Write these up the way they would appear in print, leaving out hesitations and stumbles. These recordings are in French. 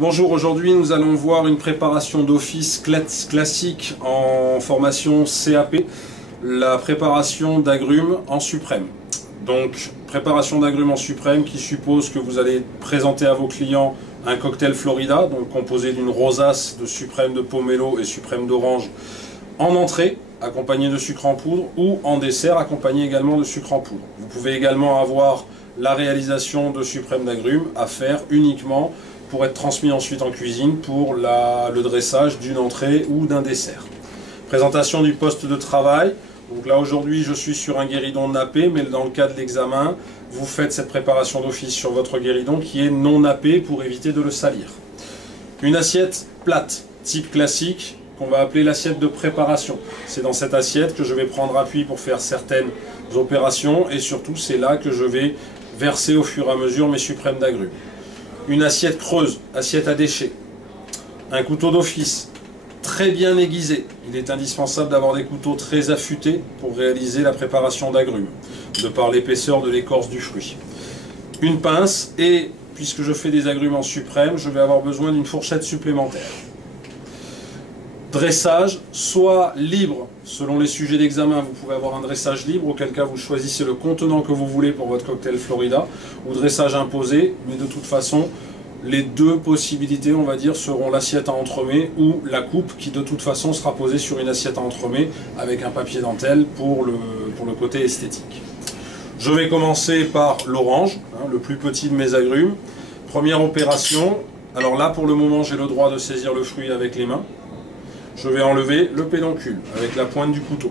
Bonjour, aujourd'hui nous allons voir une préparation d'office classique en formation CAP, la préparation d'agrumes en suprême. Donc, préparation d'agrumes en suprême qui suppose que vous allez présenter à vos clients un cocktail Florida, donc composé d'une rosace, de suprême de pomelo et suprême d'orange en entrée, accompagné de sucre en poudre, ou en dessert, accompagné également de sucre en poudre. Vous pouvez également avoir la réalisation de suprême d'agrumes à faire uniquement pour être transmis ensuite en cuisine pour le dressage d'une entrée ou d'un dessert. Présentation du poste de travail. Donc là aujourd'hui je suis sur un guéridon nappé, mais dans le cas de l'examen, vous faites cette préparation d'office sur votre guéridon qui est non nappé pour éviter de le salir. Une assiette plate, type classique, qu'on va appeler l'assiette de préparation. C'est dans cette assiette que je vais prendre appui pour faire certaines opérations et surtout c'est là que je vais verser au fur et à mesure mes suprêmes d'agrumes. Une assiette creuse, assiette à déchets, un couteau d'office très bien aiguisé. Il est indispensable d'avoir des couteaux très affûtés pour réaliser la préparation d'agrumes, de par l'épaisseur de l'écorce du fruit. Une pince et, puisque je fais des agrumes en suprême, je vais avoir besoin d'une fourchette supplémentaire. Dressage, soit libre, selon les sujets d'examen, vous pouvez avoir un dressage libre, auquel cas vous choisissez le contenant que vous voulez pour votre cocktail Florida, ou dressage imposé, mais de toute façon, les deux possibilités, on va dire, seront l'assiette à entremets ou la coupe, qui de toute façon sera posée sur une assiette à entremets avec un papier dentelle pour le côté esthétique. Je vais commencer par l'orange, le plus petit de mes agrumes. Première opération, alors là pour le moment j'ai le droit de saisir le fruit avec les mains. Je vais enlever le pédoncule avec la pointe du couteau.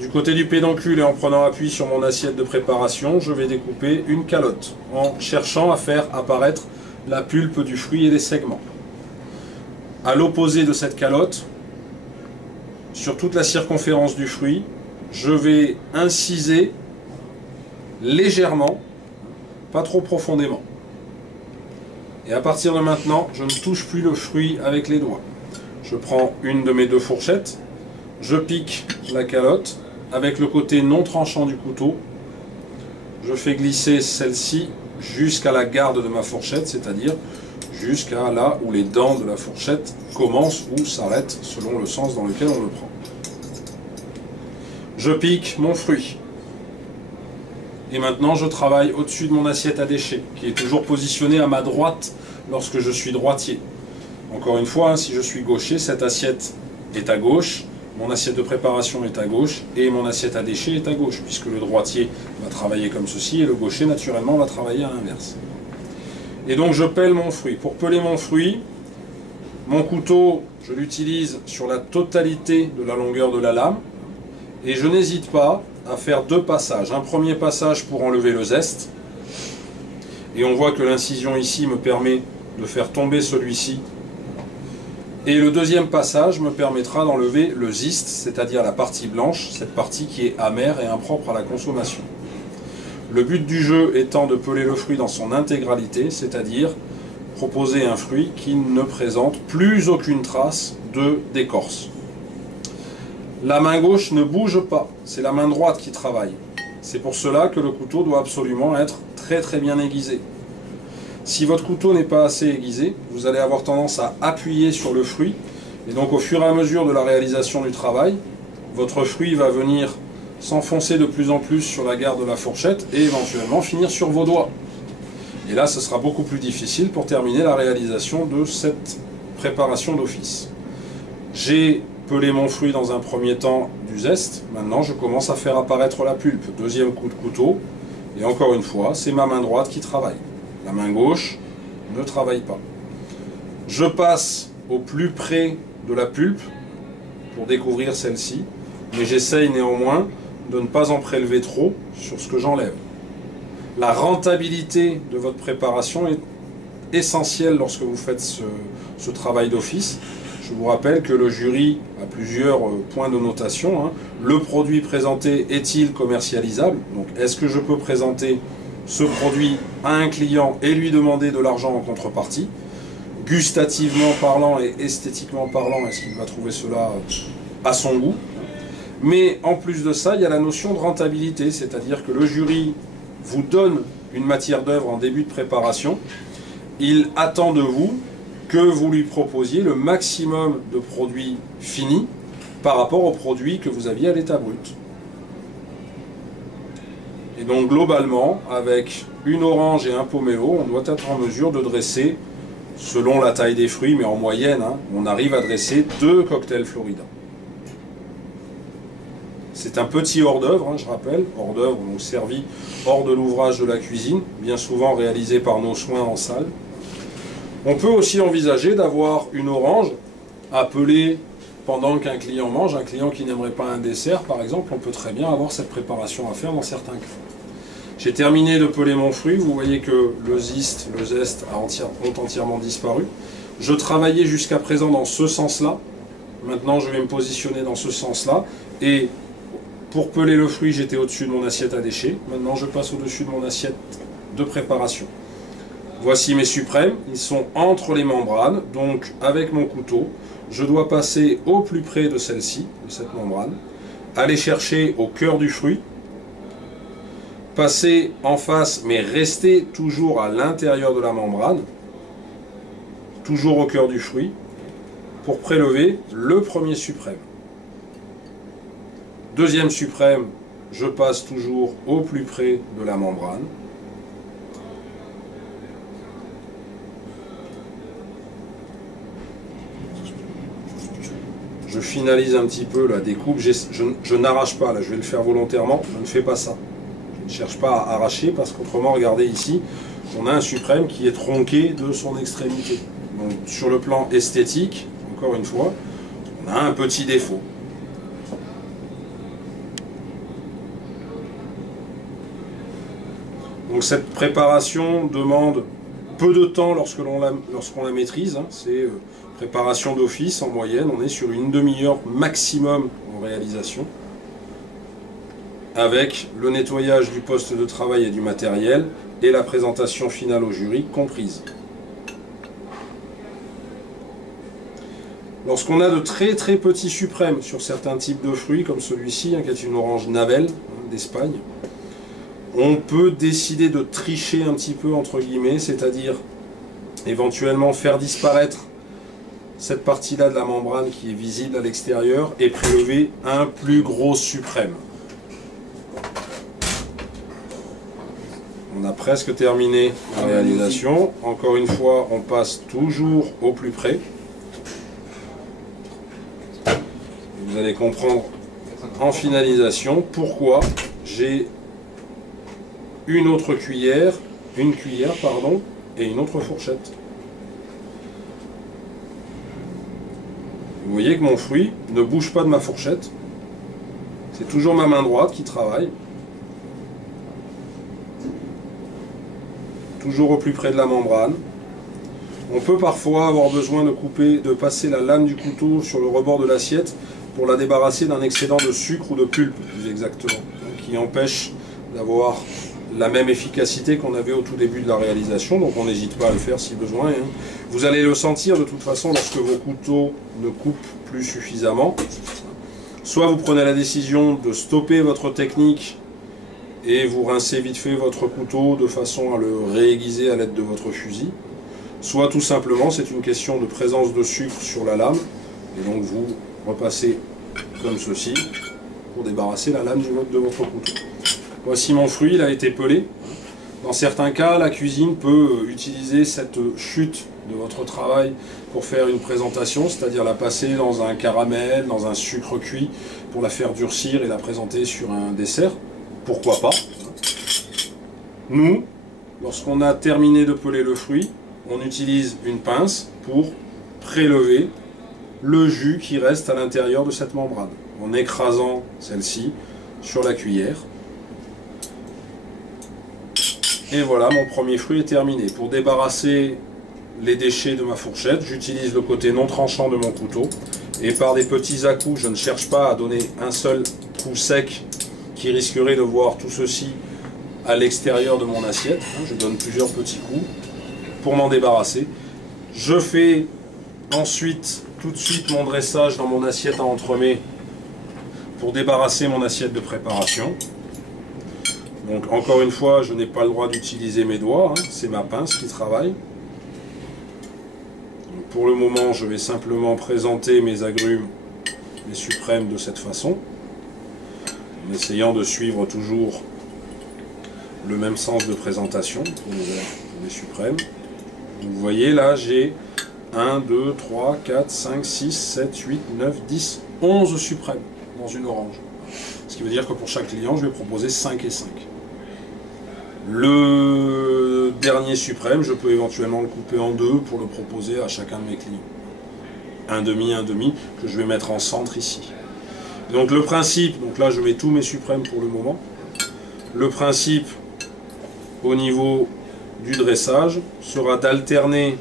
Du côté du pédoncule et en prenant appui sur mon assiette de préparation, je vais découper une calotte en cherchant à faire apparaître la pulpe du fruit et les segments. À l'opposé de cette calotte, sur toute la circonférence du fruit, je vais inciser légèrement, pas trop profondément. Et à partir de maintenant, je ne touche plus le fruit avec les doigts. Je prends une de mes deux fourchettes, je pique la calotte avec le côté non tranchant du couteau. Je fais glisser celle-ci jusqu'à la garde de ma fourchette, c'est-à-dire jusqu'à là où les dents de la fourchette commencent ou s'arrêtent selon le sens dans lequel on le prend. Je pique mon fruit. Et maintenant je travaille au-dessus de mon assiette à déchets, qui est toujours positionnée à ma droite lorsque je suis droitier. Encore une fois, si je suis gaucher, cette assiette est à gauche, mon assiette de préparation est à gauche et mon assiette à déchets est à gauche, puisque le droitier va travailler comme ceci et le gaucher naturellement va travailler à l'inverse. Et donc je pèle mon fruit. Pour peler mon fruit, mon couteau, je l'utilise sur la totalité de la longueur de la lame et je n'hésite pas à faire deux passages. Un premier passage pour enlever le zeste et on voit que l'incision ici me permet de faire tomber celui-ci. Et le deuxième passage me permettra d'enlever le ziste, c'est-à-dire la partie blanche, cette partie qui est amère et impropre à la consommation. Le but du jeu étant de peler le fruit dans son intégralité, c'est-à-dire proposer un fruit qui ne présente plus aucune trace d'écorce. La main gauche ne bouge pas, c'est la main droite qui travaille. C'est pour cela que le couteau doit absolument être très très bien aiguisé. Si votre couteau n'est pas assez aiguisé, vous allez avoir tendance à appuyer sur le fruit. Et donc au fur et à mesure de la réalisation du travail, votre fruit va venir s'enfoncer de plus en plus sur la garde de la fourchette et éventuellement finir sur vos doigts. Et là, ce sera beaucoup plus difficile pour terminer la réalisation de cette préparation d'office. J'ai pelé mon fruit dans un premier temps du zeste. Maintenant, je commence à faire apparaître la pulpe. Deuxième coup de couteau. Et encore une fois, c'est ma main droite qui travaille. La main gauche ne travaille pas. Je passe au plus près de la pulpe pour découvrir celle-ci, mais j'essaye néanmoins de ne pas en prélever trop sur ce que j'enlève. La rentabilité de votre préparation est essentielle lorsque vous faites ce travail d'office. Je vous rappelle que le jury a plusieurs points de notation. Le produit présenté est-il commercialisable? Donc, est-ce que je peux présenter ce produit à un client et lui demander de l'argent en contrepartie? Gustativement parlant et esthétiquement parlant, est-ce qu'il va trouver cela à son goût? Mais en plus de ça, il y a la notion de rentabilité, c'est-à-dire que le jury vous donne une matière d'œuvre en début de préparation, il attend de vous que vous lui proposiez le maximum de produits finis par rapport aux produits que vous aviez à l'état brut. Et donc globalement, avec une orange et un pomelo, on doit être en mesure de dresser, selon la taille des fruits, mais en moyenne, hein, on arrive à dresser 2 cocktails Florida. C'est un petit hors-d'œuvre, hein, je rappelle, hors-d'œuvre, donc servi hors de l'ouvrage de la cuisine, bien souvent réalisé par nos soins en salle. On peut aussi envisager d'avoir une orange appelée pendant qu'un client mange, un client qui n'aimerait pas un dessert par exemple, on peut très bien avoir cette préparation à faire dans certains cas. J'ai terminé de peler mon fruit, vous voyez que le zeste ont entièrement disparu. Je travaillais jusqu'à présent dans ce sens-là, maintenant je vais me positionner dans ce sens-là, et pour peler le fruit j'étais au-dessus de mon assiette à déchets, maintenant je passe au-dessus de mon assiette de préparation. Voici mes suprêmes, ils sont entre les membranes, donc avec mon couteau, je dois passer au plus près de celle-ci, de cette membrane, aller chercher au cœur du fruit, passer en face, mais rester toujours à l'intérieur de la membrane, toujours au cœur du fruit, pour prélever le premier suprême. Deuxième suprême, je passe toujours au plus près de la membrane. Je finalise un petit peu la découpe, je n'arrache pas, là je vais le faire volontairement, je ne fais pas ça. Je ne cherche pas à arracher parce qu'autrement, regardez ici, on a un suprême qui est tronqué de son extrémité. Donc sur le plan esthétique, encore une fois, on a un petit défaut. Donc cette préparation demande peu de temps lorsqu'on la maîtrise, hein, c'est préparation d'office en moyenne, on est sur une demi-heure maximum en réalisation, avec le nettoyage du poste de travail et du matériel, et la présentation finale au jury comprise. Lorsqu'on a de très très petits suprêmes sur certains types de fruits, comme celui-ci, hein, qui est une orange Navel hein, d'Espagne, on peut décider de tricher un petit peu entre guillemets, c'est-à-dire éventuellement faire disparaître cette partie-là de la membrane qui est visible à l'extérieur et prélever un plus gros suprême. On a presque terminé la réalisation. Encore une fois, on passe toujours au plus près. Vous allez comprendre en finalisation pourquoi j'ai une cuillère pardon, et une autre fourchette. Vous voyez que mon fruit ne bouge pas de ma fourchette. C'est toujours ma main droite qui travaille. Toujours au plus près de la membrane. On peut parfois avoir besoin de passer la lame du couteau sur le rebord de l'assiette pour la débarrasser d'un excédent de sucre ou de pulpe, plus exactement, qui empêche d'avoir la même efficacité qu'on avait au tout début de la réalisation, donc on n'hésite pas à le faire si besoin. Hein. Vous allez le sentir de toute façon lorsque vos couteaux ne coupent plus suffisamment. Soit vous prenez la décision de stopper votre technique et vous rincez vite fait votre couteau de façon à le réaiguiser à l'aide de votre fusil. Soit tout simplement c'est une question de présence de sucre sur la lame et donc vous repassez comme ceci pour débarrasser la lame de votre couteau. Voici mon fruit, il a été pelé. Dans certains cas, la cuisine peut utiliser cette chute de votre travail pour faire une présentation, c'est-à-dire la passer dans un caramel, dans un sucre cuit, pour la faire durcir et la présenter sur un dessert. Pourquoi pas? Nous, lorsqu'on a terminé de peler le fruit, on utilise une pince pour prélever le jus qui reste à l'intérieur de cette membrane, en écrasant celle-ci sur la cuillère. Et voilà, mon premier fruit est terminé. Pour débarrasser les déchets de ma fourchette, j'utilise le côté non tranchant de mon couteau. Et par des petits à-coups, je ne cherche pas à donner un seul coup sec qui risquerait de voir tout ceci à l'extérieur de mon assiette. Je donne plusieurs petits coups pour m'en débarrasser. Je fais ensuite, tout de suite, mon dressage dans mon assiette à entremets pour débarrasser mon assiette de préparation. Donc encore une fois, je n'ai pas le droit d'utiliser mes doigts, hein, c'est ma pince qui travaille. Donc, Pour le moment, je vais simplement présenter mes agrumes, les suprêmes, de cette façon, en essayant de suivre toujours le même sens de présentation pour les suprêmes. Vous voyez là, j'ai 1, 2, 3, 4, 5, 6, 7, 8, 9, 10, 11 suprêmes dans une orange. Ce qui veut dire que pour chaque client, je vais proposer 5 et 5. Le dernier suprême, je peux éventuellement le couper en deux pour le proposer à chacun de mes clients. Un demi, que je vais mettre en centre ici. Donc le principe, donc là je mets tous mes suprêmes pour le moment. Le principe au niveau du dressage sera d'alterner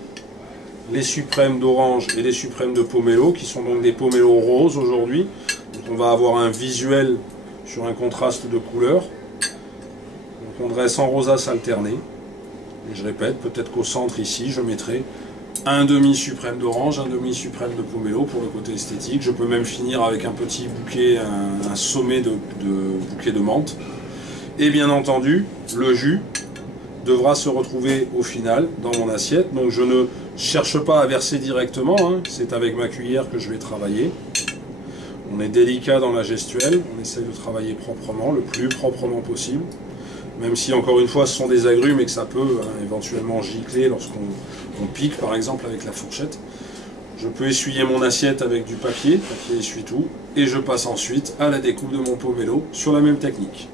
les suprêmes d'orange et les suprêmes de pomelo, qui sont donc des pomelo roses aujourd'hui. Donc on va avoir un visuel sur un contraste de couleurs. Donc on dresse en rosace alterné. Et je répète, peut-être qu'au centre ici, je mettrai un demi suprême d'orange, un demi suprême de pomelo pour le côté esthétique. Je peux même finir avec un petit bouquet, un sommet de bouquet de menthe. Et bien entendu, le jus devra se retrouver au final dans mon assiette. Donc je ne cherche pas à verser directement, hein. C'est avec ma cuillère que je vais travailler. On est délicat dans la gestuelle, on essaie de travailler proprement, le plus proprement possible. Même si, encore une fois, ce sont des agrumes et que ça peut éventuellement gicler lorsqu'on pique, par exemple, avec la fourchette. Je peux essuyer mon assiette avec du papier essuie-tout, et je passe ensuite à la découpe de mon pomelo sur la même technique.